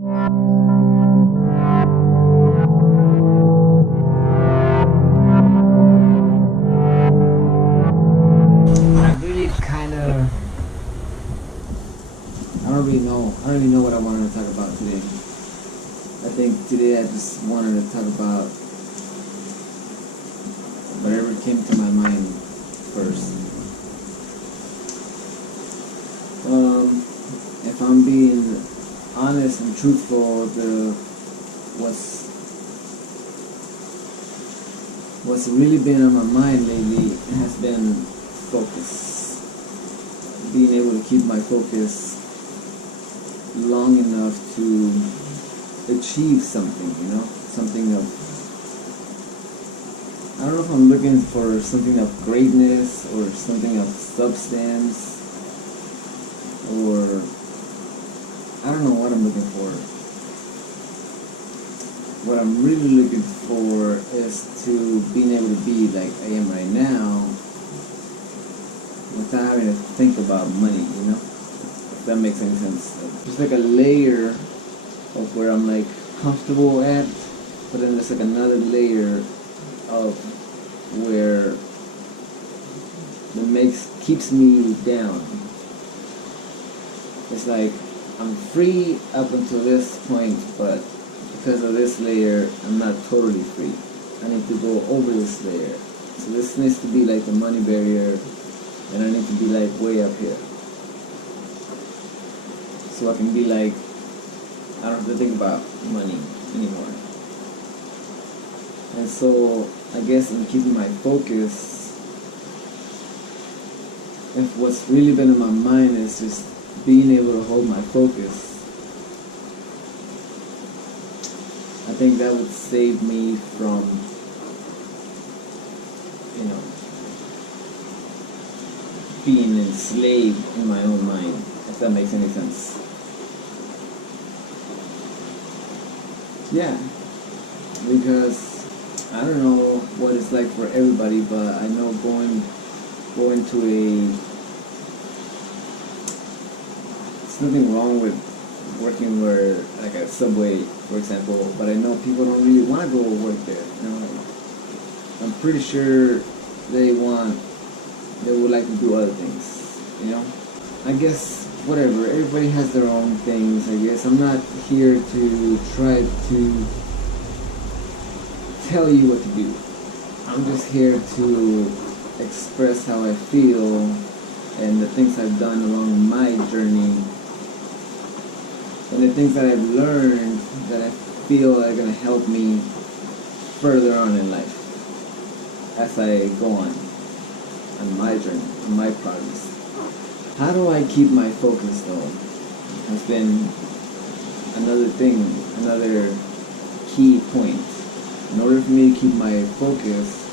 I really kind of, I don't really know. I don't really know what I wanted to talk about today. I think today I just wanted to talk about whatever came to my mind first. If I'm being honest and truthful, what's really been on my mind lately has been focus. Being able to keep my focus long enough to achieve something, something of, I don't know if I'm looking for something of greatness or something of substance, or I don't know what I'm looking for. What I'm really looking for is to being able to be like I am right now without having to think about money, if that makes any sense. Just like a layer of where I'm like comfortable at, but then there's like another layer of where keeps me down. It's like I'm free up until this point, but because of this layer, I'm not totally free. I need to go over this layer. So this needs to be like the money barrier, and I need to be like way up here. So I can be like, I don't have to think about money anymore. And so I guess in keeping my focus, if what's really been in my mind is just being able to hold my focus, I think that would save me from, being enslaved in my own mind, if that makes any sense. Yeah, because I don't know what it's like for everybody, but I know going to it's nothing wrong with working where, like a Subway, for example, but I know people don't really want to go work there. I'm pretty sure they would like to do other things. I guess whatever. Everybody has their own things. I guess I'm not here to try to tell you what to do. I'm just here to express how I feel and the things I've done along my journey, and the things that I've learned that I feel are going to help me further on in life as I go on my journey, on my progress. How do I keep my focus though? Has been another key point. In order for me to keep my focus,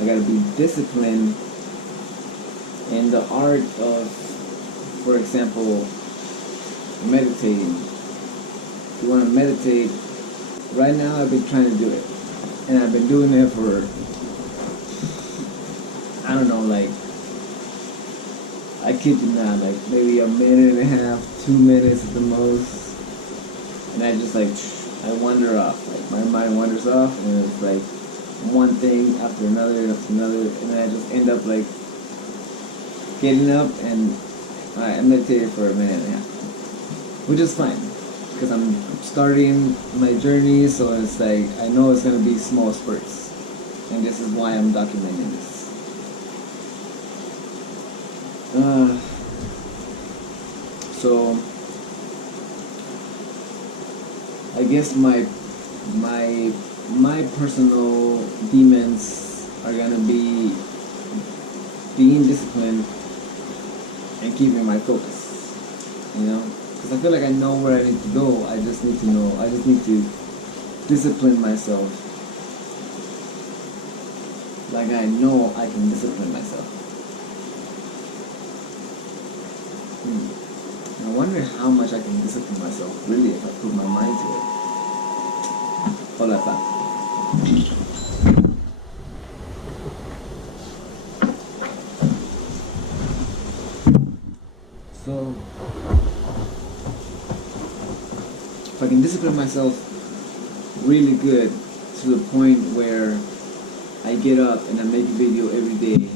I gotta be disciplined in the art of, for example, meditating. If you want to meditate, right now I've been trying to do it. And I've been doing it for, I don't know, like, I kid you not, like maybe a minute and a half, 2 minutes at the most. And I just I wander off. Like my mind wanders off, and it's like one thing after another, and then I just end up like getting up and I meditated for a minute and a half, which is fine because I'm starting my journey, so it's like I know it's gonna be small spurts, and this is why I'm documenting this. So I guess my personal demons are gonna be being disciplined and keeping my focus, because I feel like I know where I need to go. I just need to discipline myself like I know I can discipline myself. I wonder how much I can discipline myself really if I put my mind to it. Hola, pa. So, if I can discipline myself really good to the point where I get up and I make a video every day,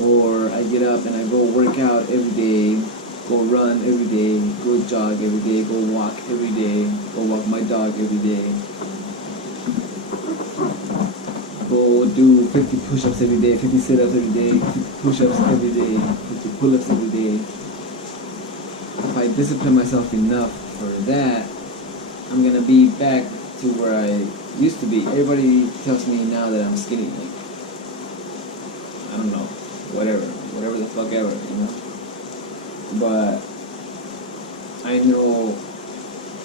or I get up and I go work out every day, go run every day, go jog every day, go walk every day, go walk my dog every day, go do 50 push-ups every day, 50 sit-ups every day, 50 push-ups every day, 50 pull-ups every day. If I discipline myself enough for that, I'm gonna be back to where I used to be. Everybody tells me now that I'm skinny, like, I don't know, whatever the fuck ever, you know? But I know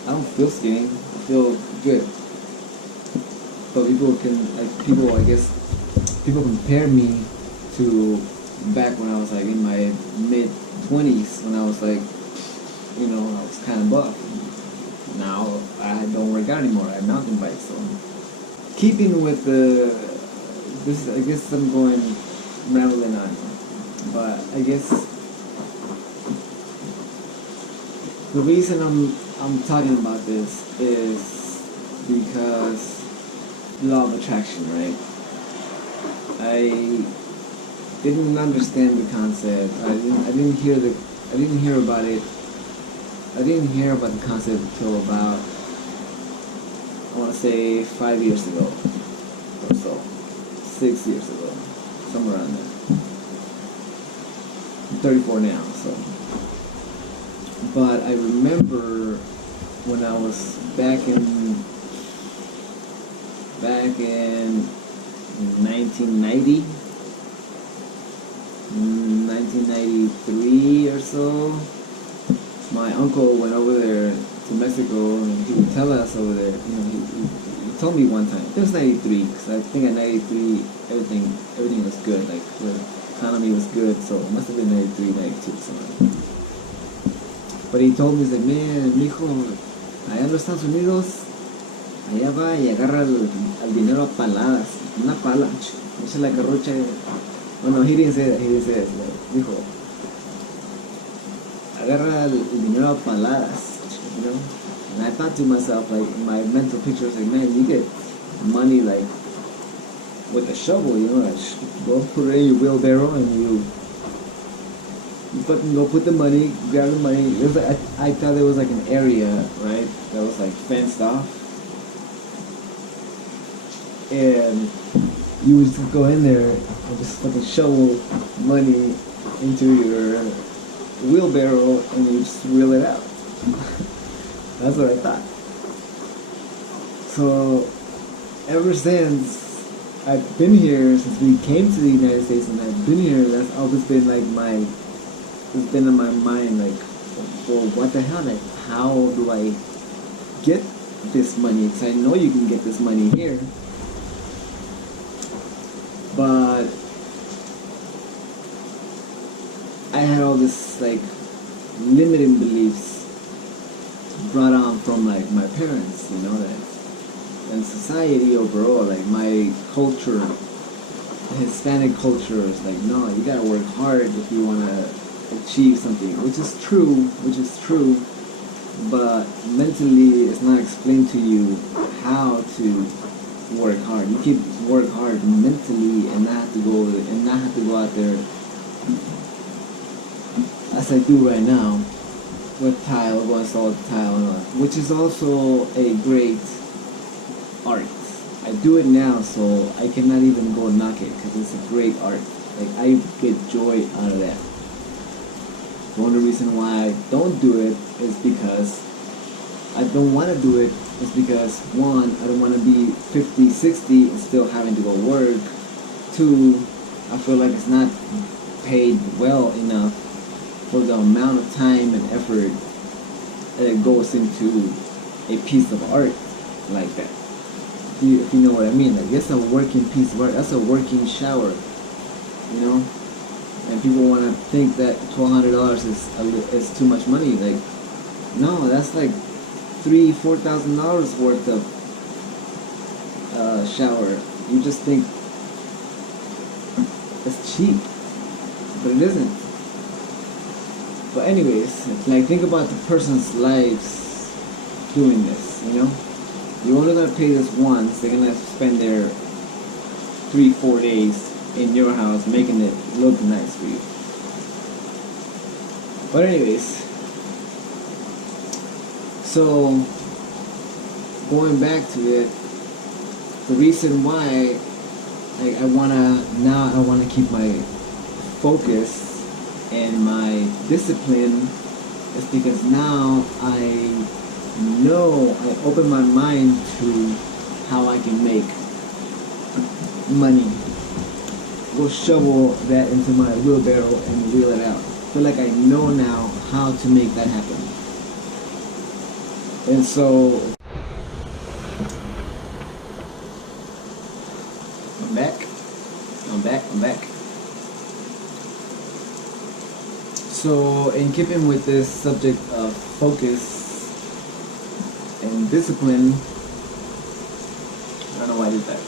I don't feel skinny, I feel good. But I guess, people compare me to back when I was like in my mid-20s, when I was like, you know, I was kind of buff. Now I don't work out anymore, I mountain bike, so. Keeping with this, I guess I'm going rambling on, but I guess the reason I'm talking about this is because law of attraction, right? I didn't understand the concept. I didn't hear about it. I didn't hear about the concept until about, I want to say 5 years ago or so, 6 years ago, somewhere around there. I'm 34 now, so. But I remember when I was back in 1990, 1993 or so, my uncle went over there to Mexico, and he would tell us over there, you know, he told me one time, it was 93, because I think at 93, everything was good, like, the economy was good, so it must have been 93, 92, something. But he told me, he's like, man, mijo, allá en los Estados Unidos, allá va y agarra el dinero a paladas, una pala, echa la carrocha. Oh no, he didn't say that, like, dijo, agarra el dinero a paladas, you know? And I thought to myself, like, in my mental picture, I was like, man, you get money, like, with a shovel, you know, like, go put it in your wheelbarrow and you fucking go put the money, grab the money. It was like, I thought there was like an area, right, that was like fenced off, and you would just go in there and just fucking shovel money into your wheelbarrow and you just reel it out. That's what I thought. So ever since I've been here, since we came to the United States and I've been here, that's always been like it's been in my mind, like, well, what the hell, like, how do I get this money? Because I know you can get this money here, but I had all this, like, limiting beliefs brought on from, like, my parents, you know, that, and society overall, like, my culture, Hispanic culture is like, no, you gotta work hard if you wanna achieve something, which is true, but mentally it's not explained to you how to work hard. You can work hard mentally and not have to go out there as I do right now with tile, go install tile and all that, which is also a great art. I do it now, so I cannot even go knock it because it's a great art. Like, I get joy out of that. The only reason why I don't do it is because I don't want to do it. Is because, one, I don't want to be 50, 60 and still having to go work. Two, I feel like it's not paid well enough for the amount of time and effort that it goes into a piece of art like that. If you know what I mean. Like, that's a working piece of art. That's a working shower, you know? And people want to think that $1,200 is too much money. Like, no, that's like $3,000-$4,000 worth of shower. You just think it's cheap, but it isn't. But anyways, like, think about the person's lives doing this, you know? You're only gonna pay this once. They're gonna spend their 3-4 days in your house making it look nice for you. But anyways, so going back to it, the reason why I wanna keep my focus and my discipline is because now I open my mind to how I can make money. Go shovel that into my wheelbarrow and wheel it out. I feel like I know now how to make that happen. And so I'm back. So in keeping with this subject of focus and discipline, I don't know why I did that.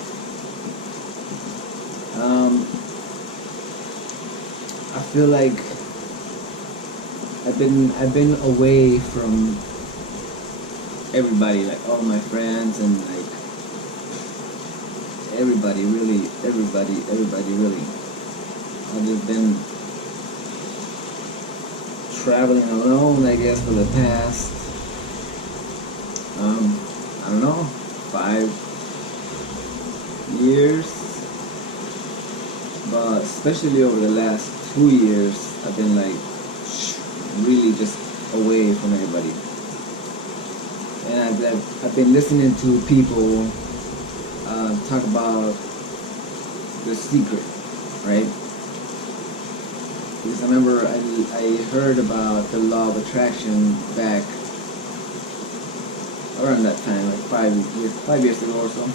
I feel like I've been away from everybody, like all my friends and like everybody really. I've just been traveling alone, I guess, for the past I don't know, 5 years. But especially over the last 2 years, I've been like really just away from everybody. And I've been listening to people talk about The Secret, right? Because I remember I heard about the law of attraction back around that time, like 5 years ago or so,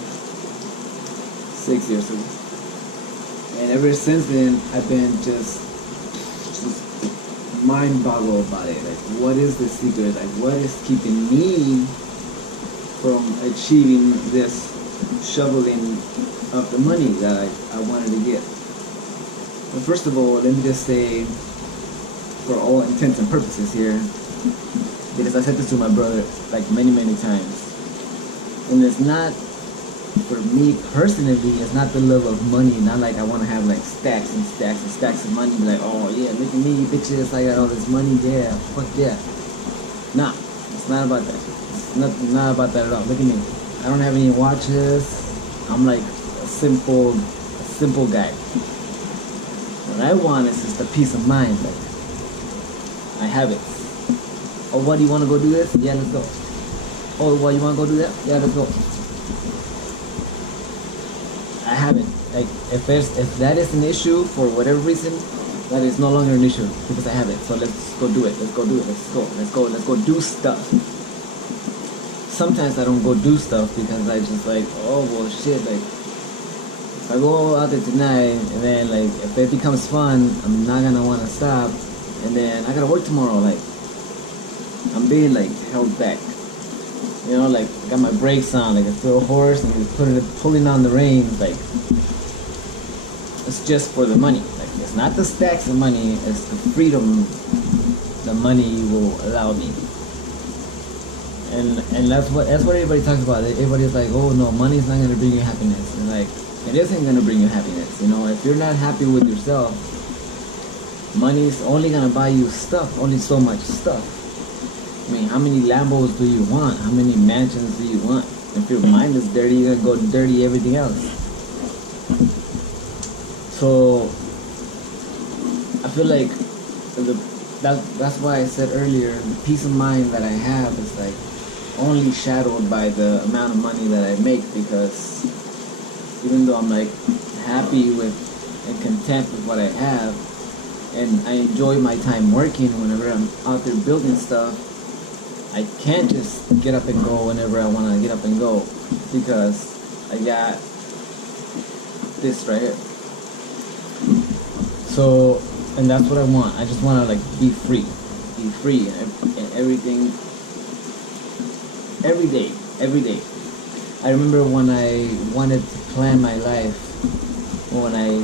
6 years ago. And ever since then, I've been just mind boggled about it. Like, what is the secret? Like, what is keeping me from achieving this shoveling of the money that I wanted to get? Well, first of all, let me just say, for all intents and purposes here, because I said this to my brother like many times, and it's not, for me personally, it's not the love of money. Not like I want to have like stacks and stacks and stacks of money. Be like, oh yeah, look at me, bitches, I got all this money. Yeah, fuck yeah. Nah, it's not about that. It's not about that at all. Look at me. I don't have any watches. I'm like a simple guy. What I want is just a peace of mind. Like, I have it. Oh, what, do you want to go do this? Yeah, let's go. Oh, what, you want to go do that? Yeah, let's go. I haven't. Like, if that is an issue for whatever reason, that is no longer an issue because I have it. So let's go do it. Let's go do stuff. Sometimes I don't go do stuff because I just like, oh well, shit. Like, if I go out there tonight and then like if it becomes fun, I'm not gonna want to stop, and then I gotta work tomorrow. Like, I'm being like held back. You know, like, I got my brakes on, like I feel a horse and he's pulling on the reins, like, it's just for the money. Like, it's not the stacks of money, it's the freedom the money will allow me. And that's what everybody talks about. Everybody's like, oh no, money's not gonna bring you happiness. And like, it isn't gonna bring you happiness. You know, if you're not happy with yourself, money's only gonna buy you stuff, only so much stuff. I mean, how many Lambos do you want? How many mansions do you want? If your mind is dirty, you're gonna go dirty everything else. So I feel like that's why I said earlier, the peace of mind that I have is like only shadowed by the amount of money that I make, because even though I'm like happy with and content with what I have, and I enjoy my time working whenever I'm out there building stuff, I can't just get up and go whenever I want to get up and go, because I got this right here. So, and that's what I want. I just want to like be free and everything, every day. I remember when I wanted to plan my life, when I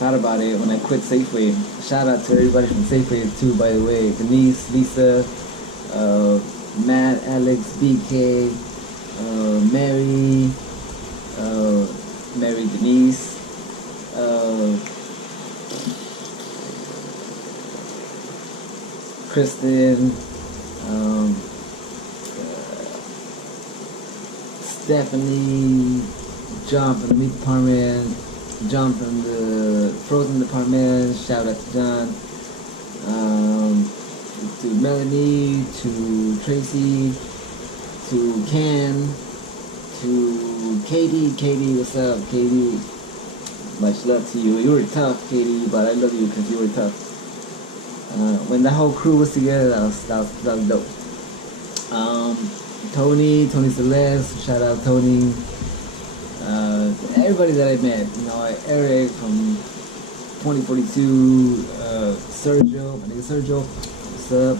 thought about it, when I quit Safeway. Shout out to everybody from Safeway too, by the way. Denise, Lisa, Matt, Alex, BK, Mary, Mary Denise, Kristen, um, Stephanie, John from the meat department, John from the frozen department. Shout out to John. To Melanie, to Tracy, to Ken, to Katie. Katie, what's up, Katie? Much love to you. You were tough, Katie, but I love you because you were tough. When that whole crew was together, that was dope. Tony Celeste, shout out Tony. Everybody that I met, Eric from 2042, Sergio, my nigga Sergio, what's up?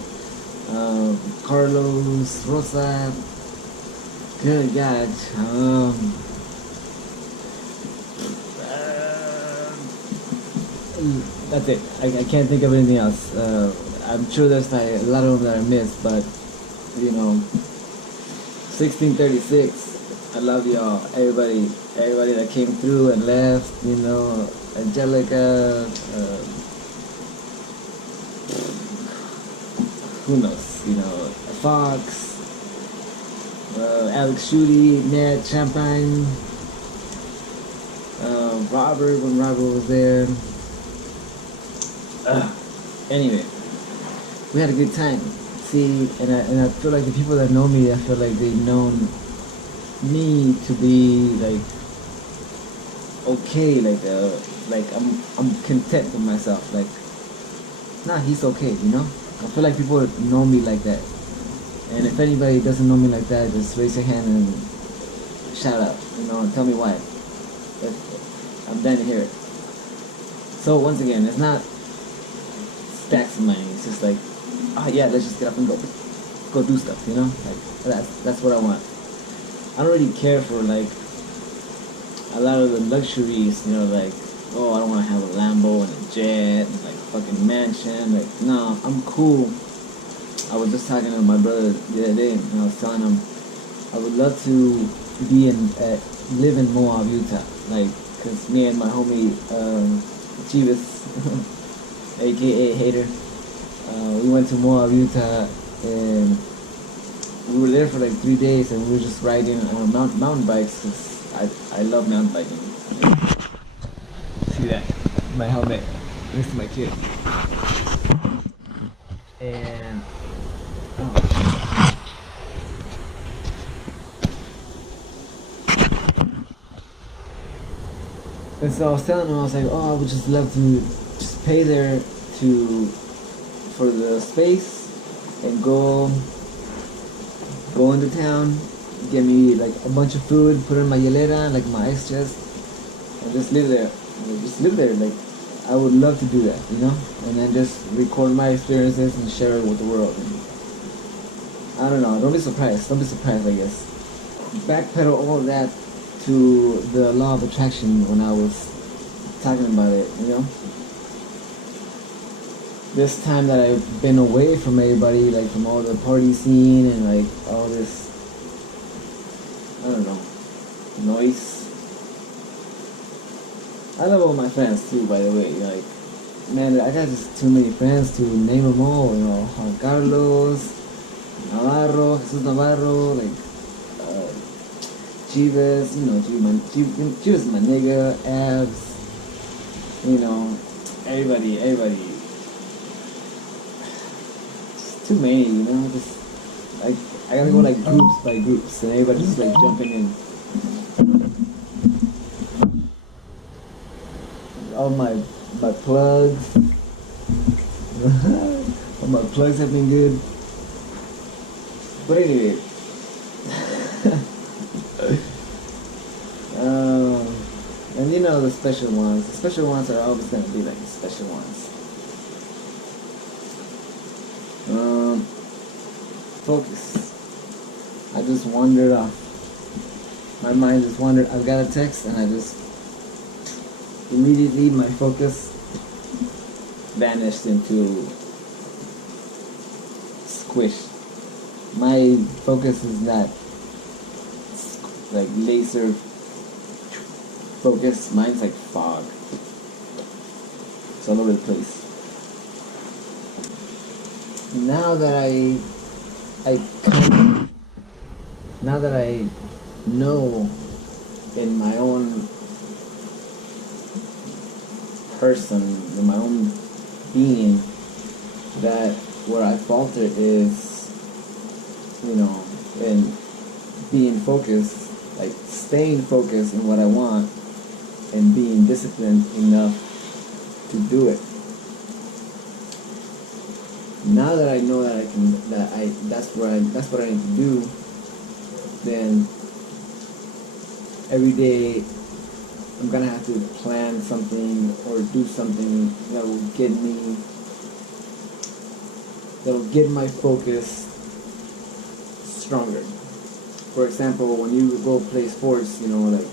Carlos, Rosa, good God. That's it. I can't think of anything else. I'm sure there's like a lot of them that I missed, but 1636. I love y'all. Everybody that came through and left. Angelica. Who knows? Fox. Alex Shooty, Ned Champagne. Robert when Robert was there. Anyway, we had a good time. See, and I feel like the people that know me, I feel like they've known me to be like okay, like I'm content with myself. Like, nah, he's okay, I feel like people know me like that. And if anybody doesn't know me like that, just raise your hand and shout out, and tell me why. I'm down to hear it. So once again, it's not stacks of money. It's just like, yeah, let's just get up and go do stuff, Like that's what I want. I don't really care for like a lot of the luxuries, like, oh, I don't want to have a Lambo and a jet and like a fucking mansion. Like, no, I'm cool. I was just talking to my brother the other day, and I was telling him I would love to live in Moab, Utah, like, cause me and my homie Chivas, aka Hater, we went to Moab, Utah, and we were there for like 3 days, and we were just riding mountain bikes, cause I love mountain biking. See that? My helmet. This is my kid. And and so I was telling him, I was like, oh, I would just love to just pay there for the space and go into town, get me like a bunch of food, put it in my hielera, like my ice chest, and just live there. Like, I would love to do that, and then just record my experiences and share it with the world. And I don't know. Don't be surprised, I guess. Backpedal all of that to the law of attraction when I was talking about it, This time that I've been away from everybody, like from all the party scene and like all this, I don't know, noise. I love all my friends too, by the way. Like, man, I got just too many friends to name them all. Juan Carlos, Navarro, Jesus Navarro, like Chivas, Chivas is my nigga, Abs, everybody. It's too many, just like I gotta go like groups by groups, and everybody's just like jumping in. All my plugs. All my plugs have been good. But anyway. And the special ones. The special ones are always gonna be like the special ones. Focus. I just wandered off. My mind just wandered. I got a text and I just immediately my focus vanished into squish. My focus is not like laser focus. Mine's like fog. It's all over the place. Now that I now that I know in my own person, in my own being, that where I falter is, in being focused, like staying focused in what I want and being disciplined enough to do it. Now that I know that that's what I need to do, then every day I'm gonna have to plan something or do something that'll get my focus stronger. For example, when you go play sports, like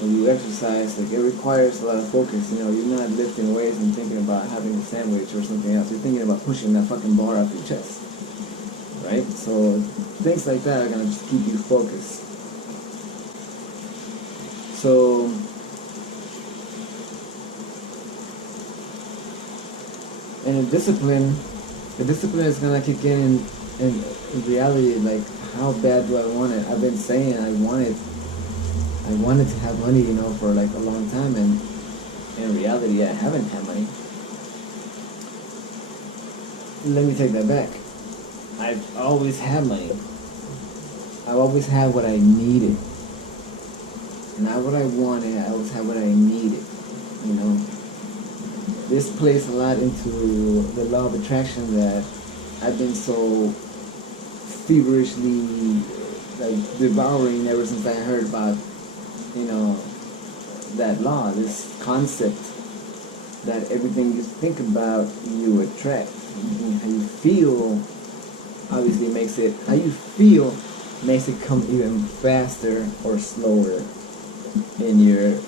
when you exercise, like it requires a lot of focus. You're not lifting weights and thinking about having a sandwich or something else. You're thinking about pushing that fucking bar off your chest, right? So things like that are gonna just keep you focused. So and the discipline is gonna kick in reality. Like, how bad do I want it? I've been saying I wanted to have money, for like a long time, and in reality, I haven't had money. Let me take that back. I've always had money. I've always had what I needed. Not what I wanted, I always had what I needed, This plays a lot into the law of attraction that I've been so feverishly devouring ever since I heard about, that law, this concept that everything you think about, you attract. How you feel obviously how you feel makes it come even faster or slower in your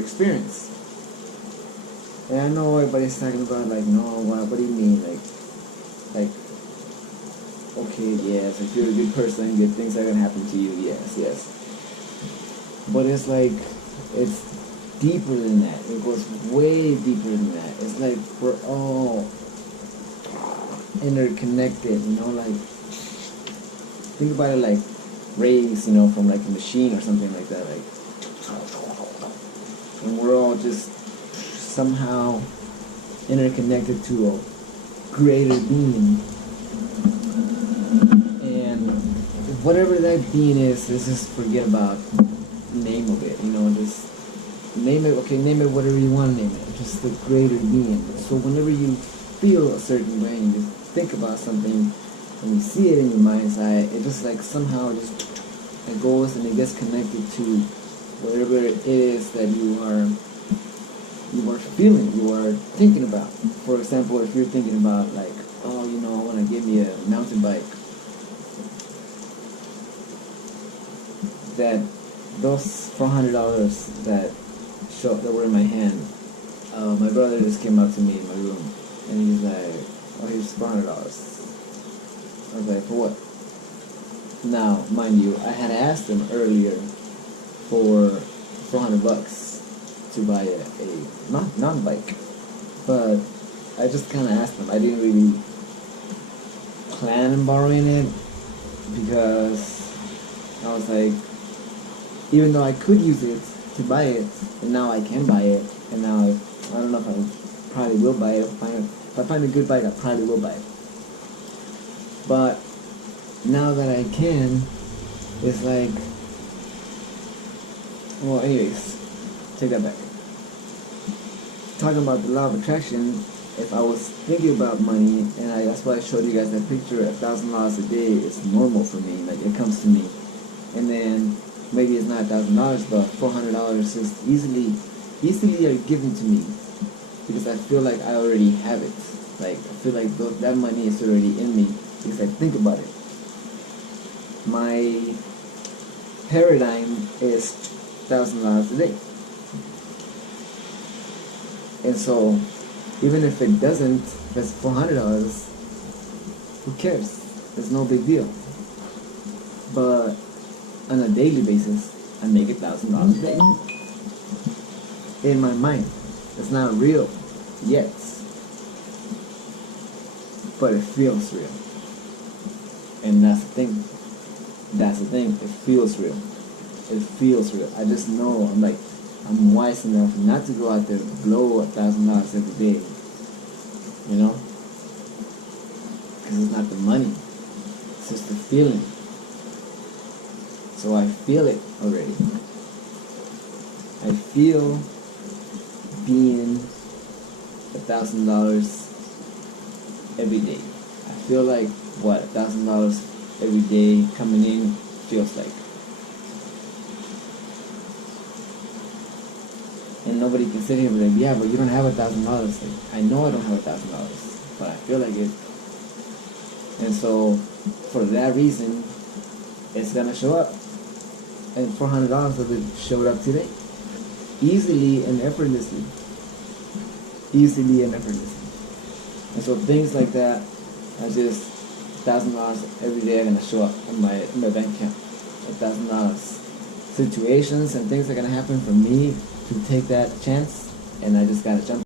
experience. And I know everybody's talking about no, what do you mean? Like, okay, yes, if you're a good person, good things are gonna happen to you, yes. But it's deeper than that. It goes way deeper than that. It's like we're all interconnected, think about it like rays, from like a machine or something like that, and we're all just somehow interconnected to a greater being. And whatever that being is, let's just forget about name of it, just name it whatever you want to name it, just the greater being. So whenever you feel a certain way and you think about something and you see it in your mind's eye, it just somehow it goes and it gets connected to whatever it is that you are feeling, you are thinking about. For example, if you're thinking about I want to get me a mountain bike, that those $400 that were in my hand, my brother just came up to me in my room and he's like, "Oh, here's $400." I was like, "For what?" Now, mind you, I had asked him earlier for $400 to buy a mountain bike, but I just kind of asked him. I didn't really plan on borrowing it because I was like, even though I could use it to buy it, and now I can buy it, and now I don't know if I probably will buy it. If I find a good bike, I probably will buy it. But now that I can, it's like, well, anyways, take that back. Talking about the law of attraction, if I was thinking about money, and that's why I showed you guys that picture, $1,000 a day is normal for me, it comes to me. And then maybe it's not $1,000, but $400 is easily are given to me because I feel like I already have it. I feel like that money is already in me because I think about it. My paradigm is $1,000 a day. And so, even if it doesn't, if it's $400, who cares? It's no big deal. But on a daily basis, I make $1,000 a day. In my mind, it's not real yet, but it feels real. And that's the thing. That's the thing. It feels real. It feels real. I just know I'm wise enough not to go out there and blow $1,000 every day. You know? Because it's not the money. It's just the feeling. So I feel it already. I feel being $1,000 every day. I feel like what $1,000 every day coming in feels like. And nobody can sit here and be like, yeah, but you don't have $1,000. Like, I know I don't have $1,000, but I feel like it. And so, for that reason, it's gonna show up. And $400 of it showed up today. Easily and effortlessly. Easily and effortlessly. And so things like that are just $1,000 every day are gonna show up in my bank account. $1,000. Situations and things are gonna happen for me to take that chance, and I just gotta jump.